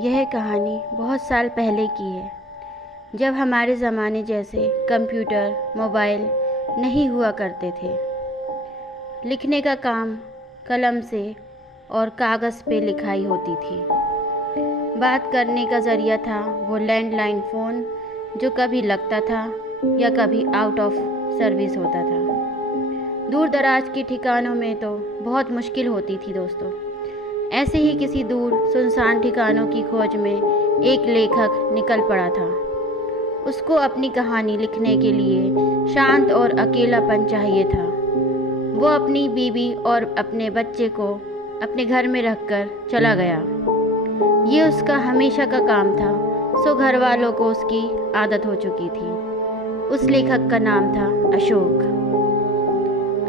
यह कहानी बहुत साल पहले की है, जब हमारे ज़माने जैसे कंप्यूटर, मोबाइल नहीं हुआ करते थे। लिखने का काम कलम से और कागज़ पे लिखाई होती थी। बात करने का ज़रिया था वो लैंडलाइन फ़ोन, जो कभी लगता था या कभी आउट ऑफ सर्विस होता था। दूर दराज के ठिकानों में तो बहुत मुश्किल होती थी दोस्तों। ऐसे ही किसी दूर सुनसान ठिकानों की खोज में एक लेखक निकल पड़ा था। उसको अपनी कहानी लिखने के लिए शांत और अकेलापन चाहिए था। वो अपनी बीवी और अपने बच्चे को अपने घर में रखकर चला गया। ये उसका हमेशा का काम था, सो घर वालों को उसकी आदत हो चुकी थी। उस लेखक का नाम था अशोक।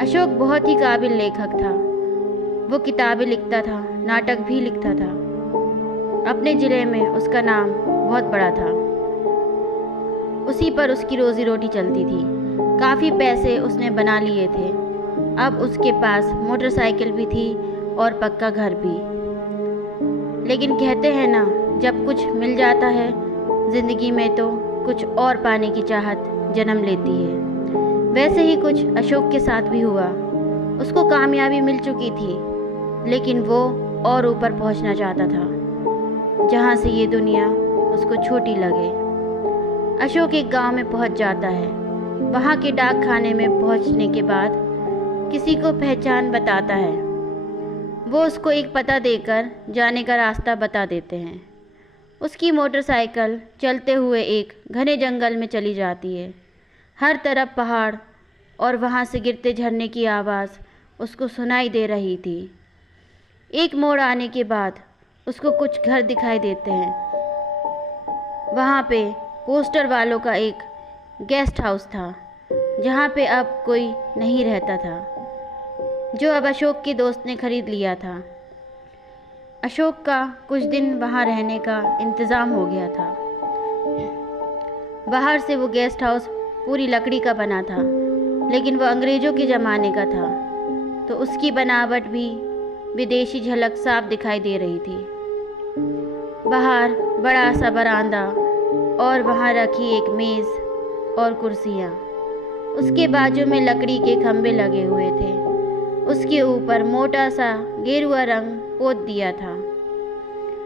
अशोक बहुत ही काबिल लेखक था। वो किताबें लिखता था, नाटक भी लिखता था। अपने ज़िले में उसका नाम बहुत बड़ा था। उसी पर उसकी रोज़ी रोटी चलती थी। काफ़ी पैसे उसने बना लिए थे। अब उसके पास मोटरसाइकिल भी थी और पक्का घर भी। लेकिन कहते हैं ना, जब कुछ मिल जाता है ज़िंदगी में तो कुछ और पाने की चाहत जन्म लेती है। वैसे ही कुछ अशोक के साथ भी हुआ। उसको कामयाबी मिल चुकी थी, लेकिन वो और ऊपर पहुंचना चाहता था, जहां से ये दुनिया उसको छोटी लगे। अशोक एक गांव में पहुंच जाता है। वहां के डाक खाने में पहुंचने के बाद किसी को पहचान बताता है। वो उसको एक पता देकर जाने का रास्ता बता देते हैं। उसकी मोटरसाइकिल चलते हुए एक घने जंगल में चली जाती है। हर तरफ पहाड़ और वहाँ से गिरते झरने की आवाज़ उसको सुनाई दे रही थी। एक मोड़ आने के बाद उसको कुछ घर दिखाई देते हैं। वहाँ पे पोस्टर वालों का एक गेस्ट हाउस था, जहाँ पे अब कोई नहीं रहता था, जो अब अशोक के दोस्त ने खरीद लिया था। अशोक का कुछ दिन वहाँ रहने का इंतज़ाम हो गया था। बाहर से वो गेस्ट हाउस पूरी लकड़ी का बना था, लेकिन वो अंग्रेज़ों के ज़माने का था, तो उसकी बनावट भी विदेशी झलक साफ दिखाई दे रही थी। बाहर बड़ा सा बरामदा और वहाँ रखी एक मेज़ और कुर्सियाँ। उसके बाजू में लकड़ी के खंभे लगे हुए थे। उसके ऊपर मोटा सा गेरुआ रंग पोत दिया था।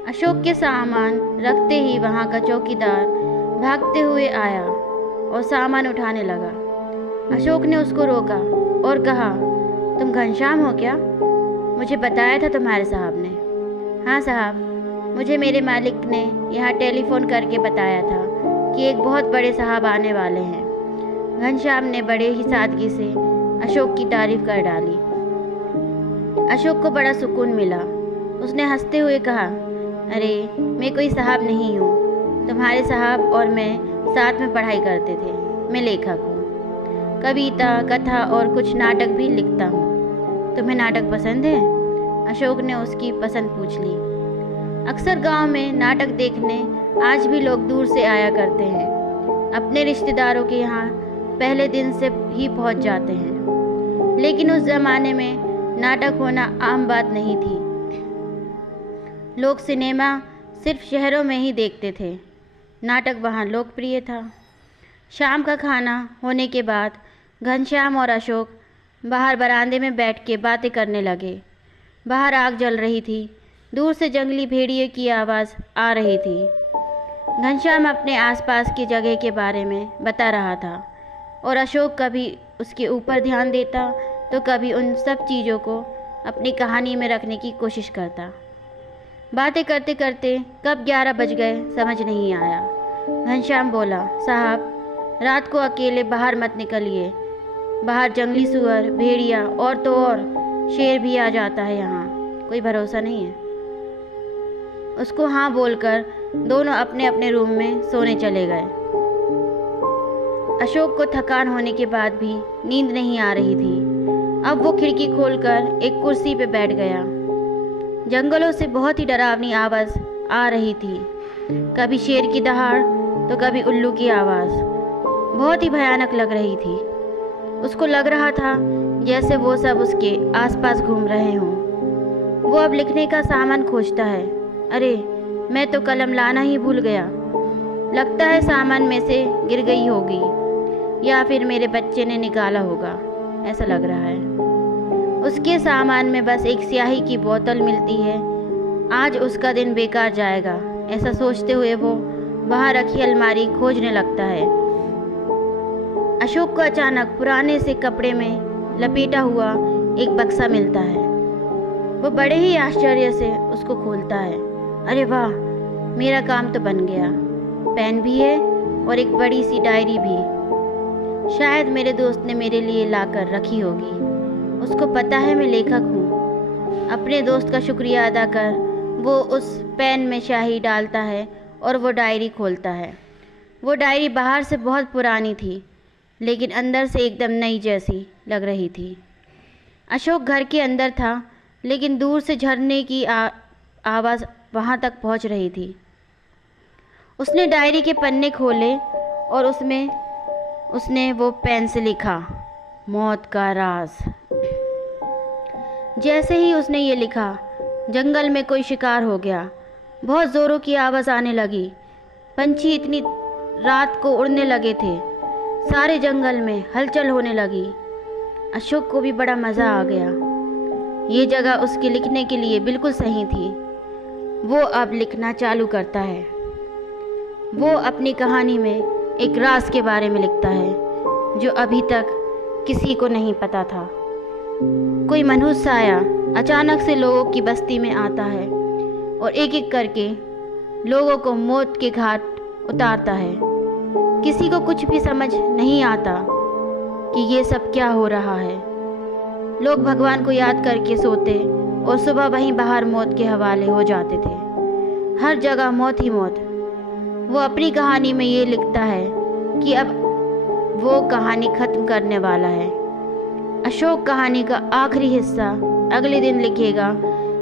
अशोक के सामान रखते ही वहाँ का चौकीदार भागते हुए आया और सामान उठाने लगा। अशोक ने उसको रोका और कहा, तुम घनश्याम हो क्या? मुझे बताया था तुम्हारे साहब ने। हाँ साहब, मुझे मेरे मालिक ने यहाँ टेलीफोन करके बताया था कि एक बहुत बड़े साहब आने वाले हैं। घनश्याम ने बड़े ही सादगी से अशोक की तारीफ कर डाली। अशोक को बड़ा सुकून मिला। उसने हंसते हुए कहा, अरे मैं कोई साहब नहीं हूँ। तुम्हारे साहब और मैं साथ में पढ़ाई करते थे। मैं लेखक हूँ, कविता, कथा और कुछ नाटक भी लिखता हूँ। तुम्हें नाटक पसंद है? अशोक ने उसकी पसंद पूछ ली। अक्सर गांव में नाटक देखने आज भी लोग दूर से आया करते हैं। अपने रिश्तेदारों के यहाँ पहले दिन से ही पहुँच जाते हैं। लेकिन उस ज़माने में नाटक होना आम बात नहीं थी। लोग सिनेमा सिर्फ शहरों में ही देखते थे। नाटक वहाँ लोकप्रिय था। शाम का खाना होने के बाद घनश्याम और अशोक बाहर बरामदे में बैठ के बातें करने लगे। बाहर आग जल रही थी। दूर से जंगली भेड़िए की आवाज़ आ रही थी। घनश्याम अपने आसपास की जगह के बारे में बता रहा था और अशोक कभी उसके ऊपर ध्यान देता तो कभी उन सब चीज़ों को अपनी कहानी में रखने की कोशिश करता। बातें करते करते कब 11 बज गए समझ नहीं आया। घनश्याम बोला, साहब रात को अकेले बाहर मत निकलिए। बाहर जंगली सुअर, भेड़िया और तो और शेर भी आ जाता है। यहाँ कोई भरोसा नहीं है। उसको हाँ बोलकर दोनों अपने अपने रूम में सोने चले गए। अशोक को थकान होने के बाद भी नींद नहीं आ रही थी। अब वो खिड़की खोलकर एक कुर्सी पे बैठ गया। जंगलों से बहुत ही डरावनी आवाज़ आ रही थी। कभी शेर की दहाड़ तो कभी उल्लू की आवाज़। बहुत ही भयानक लग रही थी। उसको लग रहा था जैसे वो सब उसके आसपास घूम रहे हों। वो अब लिखने का सामान खोजता है। अरे, मैं तो कलम लाना ही भूल गया। लगता है सामान में से गिर गई होगी या फिर मेरे बच्चे ने निकाला होगा, ऐसा लग रहा है। उसके सामान में बस एक स्याही की बोतल मिलती है। आज उसका दिन बेकार जाएगा, ऐसा सोचते हुए वो वहाँ रखी अलमारी खोजने लगता है। अशोक को अचानक पुराने से कपड़े में लपेटा हुआ एक बक्सा मिलता है। वो बड़े ही आश्चर्य से उसको खोलता है। अरे वाह, मेरा काम तो बन गया। पेन भी है और एक बड़ी सी डायरी भी। शायद मेरे दोस्त ने मेरे लिए लाकर रखी होगी। उसको पता है मैं लेखक हूँ। अपने दोस्त का शुक्रिया अदा कर वो उस पेन में स्याही डालता है और वो डायरी खोलता है। वो डायरी बाहर से बहुत पुरानी थी, लेकिन अंदर से एकदम नई जैसी लग रही थी। अशोक घर के अंदर था, लेकिन दूर से झरने की आवाज़ वहाँ तक पहुँच रही थी। उसने डायरी के पन्ने खोले और उसने वो पेन से लिखा, मौत का राज। जैसे ही उसने ये लिखा, जंगल में कोई शिकार हो गया। बहुत ज़ोरों की आवाज़ आने लगी। पंछी इतनी रात को उड़ने लगे थे। सारे जंगल में हलचल होने लगी। अशोक को भी बड़ा मज़ा आ गया। ये जगह उसके लिखने के लिए बिल्कुल सही थी। वो अब लिखना चालू करता है। वो अपनी कहानी में एक राज के बारे में लिखता है जो अभी तक किसी को नहीं पता था। कोई मनहूस साया अचानक से लोगों की बस्ती में आता है और एक एक करके लोगों को मौत के घाट उतारता है। किसी को कुछ भी समझ नहीं आता कि ये सब क्या हो रहा है। लोग भगवान को याद करके सोते और सुबह वहीं बाहर मौत के हवाले हो जाते थे। हर जगह मौत ही मौत। वो अपनी कहानी में ये लिखता है कि अब वो कहानी ख़त्म करने वाला है। अशोक कहानी का आखिरी हिस्सा अगले दिन लिखेगा,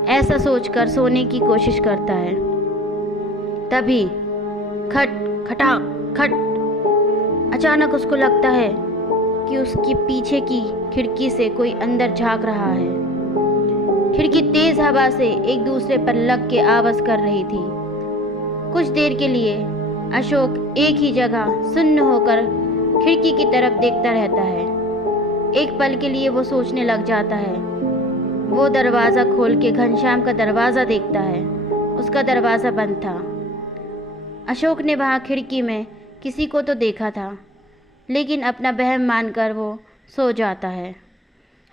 ऐसा सोचकर सोने की कोशिश करता है। तभी खट खटाक खट, अचानक उसको लगता है कि उसकी पीछे की खिड़की से कोई अंदर झांक रहा है। खिड़की तेज हवा से एक दूसरे पर लग के आवाज़ कर रही थी। कुछ देर के लिए अशोक एक ही जगह सुन्न होकर खिड़की की तरफ देखता रहता है। एक पल के लिए वो सोचने लग जाता है। वो दरवाज़ा खोल के घनश्याम का दरवाज़ा देखता है। उसका दरवाज़ा बंद था। अशोक ने वहाँ खिड़की में किसी को तो देखा था, लेकिन अपना वहम मानकर वो सो जाता है।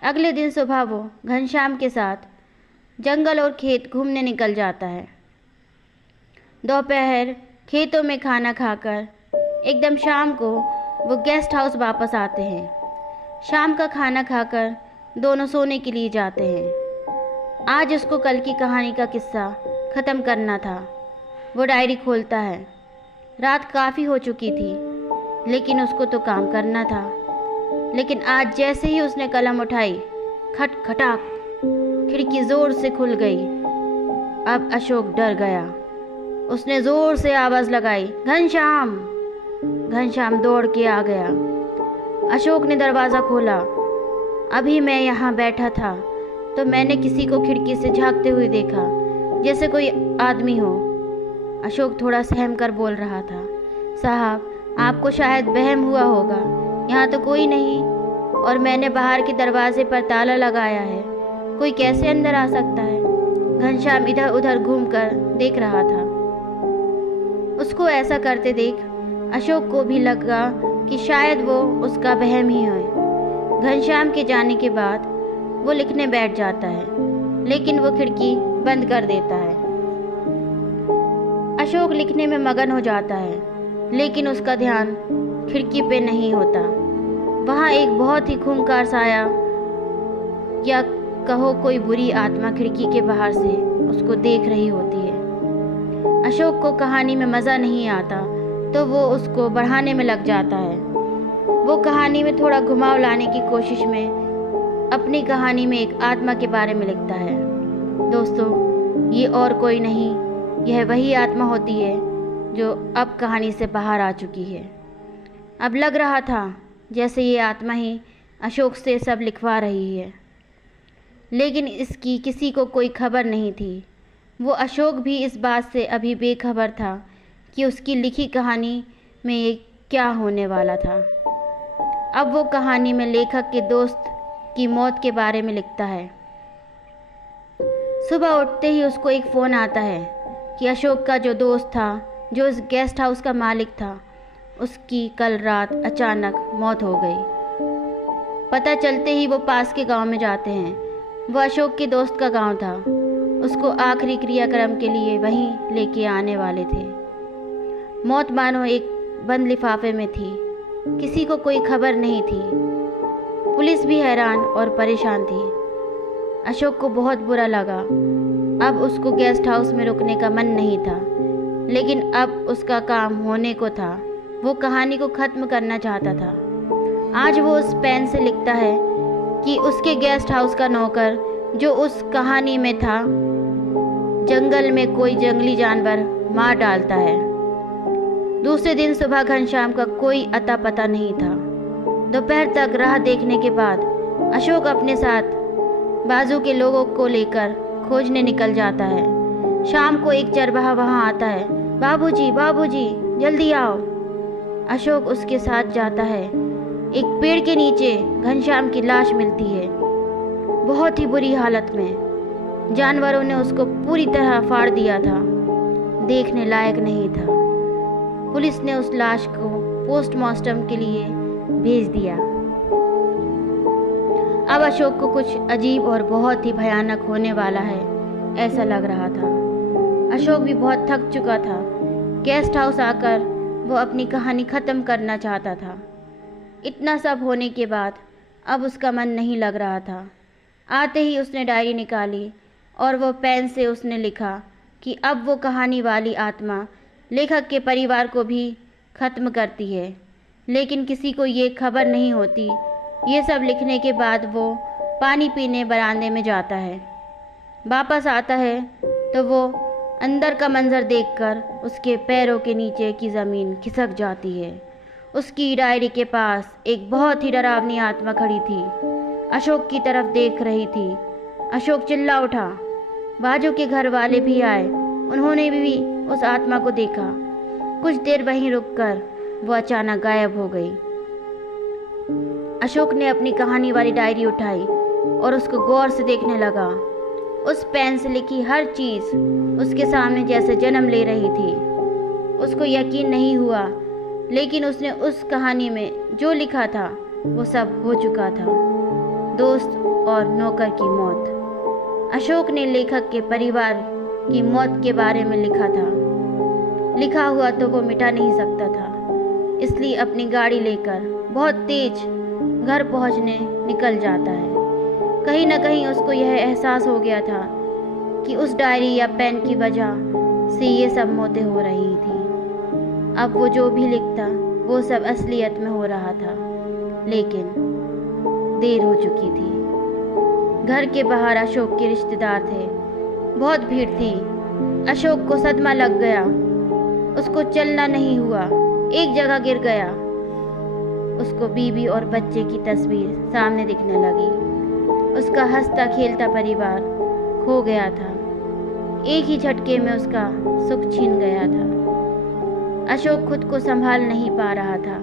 अगले दिन सुबह वो घनश्याम के साथ जंगल और खेत घूमने निकल जाता है। दोपहर खेतों में खाना खाकर एकदम शाम को वो गेस्ट हाउस वापस आते हैं। शाम का खाना खाकर दोनों सोने के लिए जाते हैं। आज उसको कल की कहानी का किस्सा ख़त्म करना था। वो डायरी खोलता है। रात काफ़ी हो चुकी थी, लेकिन उसको तो काम करना था। लेकिन आज जैसे ही उसने कलम उठाई, खट खटाक खिड़की ज़ोर से खुल गई। अब अशोक डर गया। उसने ज़ोर से आवाज़ लगाई, घनश्याम। घनश्याम दौड़ के आ गया। अशोक ने दरवाज़ा खोला। अभी मैं यहाँ बैठा था तो मैंने किसी को खिड़की से झांकते हुए देखा, जैसे कोई आदमी हो। अशोक थोड़ा सहम कर बोल रहा था, साहब आपको शायद वहम हुआ होगा, यहाँ तो कोई नहीं और मैंने बाहर के दरवाजे पर ताला लगाया है। कोई कैसे अंदर आ सकता है? घनश्याम इधर उधर घूमकर देख रहा था। उसको ऐसा करते देख अशोक को भी लगा कि शायद वो उसका वहम ही है। घनश्याम के जाने के बाद वो लिखने बैठ जाता है, लेकिन वो खिड़की बंद कर देता है। अशोक लिखने में मगन हो जाता है, लेकिन उसका ध्यान खिड़की पे नहीं होता। वहाँ एक बहुत ही खूंखार साया या कहो कोई बुरी आत्मा खिड़की के बाहर से उसको देख रही होती है। अशोक को कहानी में मज़ा नहीं आता तो वो उसको बढ़ाने में लग जाता है। वो कहानी में थोड़ा घुमाव लाने की कोशिश में अपनी कहानी में एक आत्मा के बारे में लिखता है। दोस्तों, ये और कोई नहीं, यह वही आत्मा होती है जो अब कहानी से बाहर आ चुकी है। अब लग रहा था जैसे ये आत्मा ही अशोक से सब लिखवा रही है, लेकिन इसकी किसी को कोई खबर नहीं थी। वो अशोक भी इस बात से अभी बेखबर था कि उसकी लिखी कहानी में ये क्या होने वाला था। अब वो कहानी में लेखक के दोस्त की मौत के बारे में लिखता है। सुबह उठते ही उसको एक फ़ोन आता है कि अशोक का जो दोस्त था, जो इस गेस्ट हाउस का मालिक था, उसकी कल रात अचानक मौत हो गई। पता चलते ही वो पास के गांव में जाते हैं। वो अशोक के दोस्त का गांव था। उसको आखिरी क्रियाक्रम के लिए वहीं लेके आने वाले थे। मौत मानो एक बंद लिफाफे में थी। किसी को कोई खबर नहीं थी। पुलिस भी हैरान और परेशान थी। अशोक को बहुत बुरा लगा। अब उसको गेस्ट हाउस में रुकने का मन नहीं था, लेकिन अब उसका काम होने को था। वो कहानी को ख़त्म करना चाहता था। आज वो उस पेन से लिखता है कि उसके गेस्ट हाउस का नौकर जो उस कहानी में था, जंगल में कोई जंगली जानवर मार डालता है। दूसरे दिन सुबह घनश्याम का कोई अता पता नहीं था। दोपहर तक राह देखने के बाद अशोक अपने साथ बाजू के लोगों को लेकर खोजने निकल जाता है। शाम को एक चरवाहा वहां आता है। बाबूजी, बाबूजी, जल्दी आओ। अशोक उसके साथ जाता है। एक पेड़ के नीचे घनश्याम की लाश मिलती है, बहुत ही बुरी हालत में। जानवरों ने उसको पूरी तरह फाड़ दिया था, देखने लायक नहीं था। पुलिस ने उस लाश को पोस्टमार्टम के लिए भेज दिया। अब अशोक को कुछ अजीब और बहुत ही भयानक होने वाला है, ऐसा लग रहा था। अशोक भी बहुत थक चुका था। गेस्ट हाउस आकर वो अपनी कहानी ख़त्म करना चाहता था। इतना सब होने के बाद अब उसका मन नहीं लग रहा था। आते ही उसने डायरी निकाली और वो पेन से उसने लिखा कि अब वो कहानी वाली आत्मा लेखक के परिवार को भी ख़त्म करती है, लेकिन किसी को ये खबर नहीं होती। ये सब लिखने के बाद वो पानी पीने बरामदे में जाता है। वापस आता है तो वो अंदर का मंजर देखकर उसके पैरों के नीचे की ज़मीन खिसक जाती है। उसकी डायरी के पास एक बहुत ही डरावनी आत्मा खड़ी थी, अशोक की तरफ देख रही थी। अशोक चिल्ला उठा। बाजू के घर वाले भी आए, उन्होंने भी उस आत्मा को देखा। कुछ देर वहीं रुककर वो अचानक गायब हो गई। अशोक ने अपनी कहानी वाली डायरी उठाई और उसको गौर से देखने लगा। उस पेन से लिखी हर चीज़ उसके सामने जैसे जन्म ले रही थी। उसको यकीन नहीं हुआ, लेकिन उसने उस कहानी में जो लिखा था वो सब हो चुका था। दोस्त और नौकर की मौत। अशोक ने लेखक के परिवार की मौत के बारे में लिखा था। लिखा हुआ तो वो मिटा नहीं सकता था, इसलिए अपनी गाड़ी लेकर बहुत तेज घर पहुंचने निकल जाता है। कहीं न कहीं उसको यह एहसास हो गया था कि उस डायरी या पेन की वजह से ये सब मौतें हो रही थी। अब वो जो भी लिखता वो सब असलियत में हो रहा था, लेकिन देर हो चुकी थी। घर के बाहर अशोक के रिश्तेदार थे। बहुत भीड़ थी। अशोक को सदमा लग गया। उसको चलना नहीं हुआ, एक जगह गिर गया। उसको बीवी और बच्चे की तस्वीर सामने दिखने लगी। उसका हंसता खेलता परिवार खो गया था। एक ही झटके में उसका सुख छीन गया था। अशोक खुद को संभाल नहीं पा रहा था।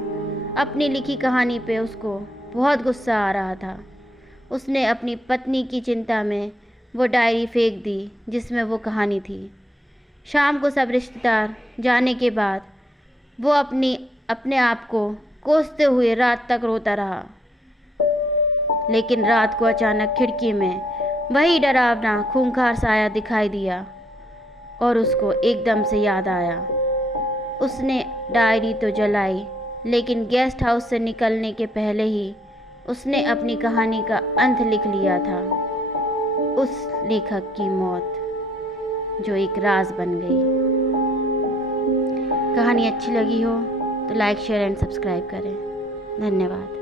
अपनी लिखी कहानी पे उसको बहुत गुस्सा आ रहा था। उसने अपनी पत्नी की चिंता में वो डायरी फेंक दी जिसमें वो कहानी थी। शाम को सब रिश्तेदार जाने के बाद वो अपने आप को कोसते हुए रात तक रोता रहा। लेकिन रात को अचानक खिड़की में वही डरावना खूंखार साया दिखाई दिया और उसको एकदम से याद आया। उसने डायरी तो जलाई, लेकिन गेस्ट हाउस से निकलने के पहले ही उसने अपनी कहानी का अंत लिख लिया था। उस लेखक की मौत जो एक राज बन गई। कहानी अच्छी लगी हो तो लाइक, शेयर एंड सब्सक्राइब करें। धन्यवाद।